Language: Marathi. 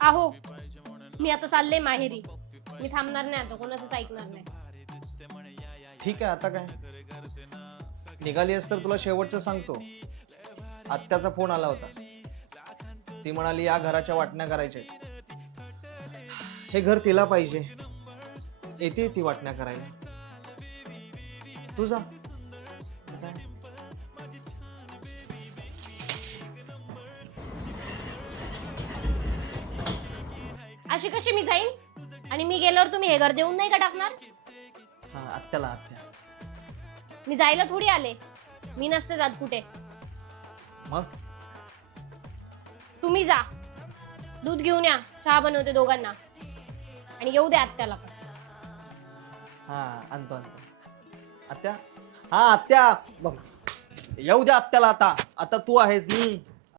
आहो मी आता चालले माहेरी. मी थांबणार नाही आता, कोणाचंच ऐकणार नाही. ठीक आहे, आता काय निघाली आहेस तर तुला शेवटचं सांगतो. आत्याचा फोन आला होता. ती म्हणाली या घराच्या वाटण्या करायच्या. हे घर तिला पाहिजे. येते ती वाटण्या करायला. तू जा. अशी कशी मी जाईन? आणि मी गेल्यावर तुम्ही हे घर देऊन नाही का टाकणार? हा, आत्याला आत्या. मी जायला थोडी आले. मी नसते जात कुठे. मग तुम्ही जा, दूध घेऊन या, चहा बनवते दोघांना, आणि येऊ द्या आत्याला पण. हा, आणतो आणतो. आत्या, हा आत्या बघ, येऊ द्या आत्याला. आता आता तू आहेस.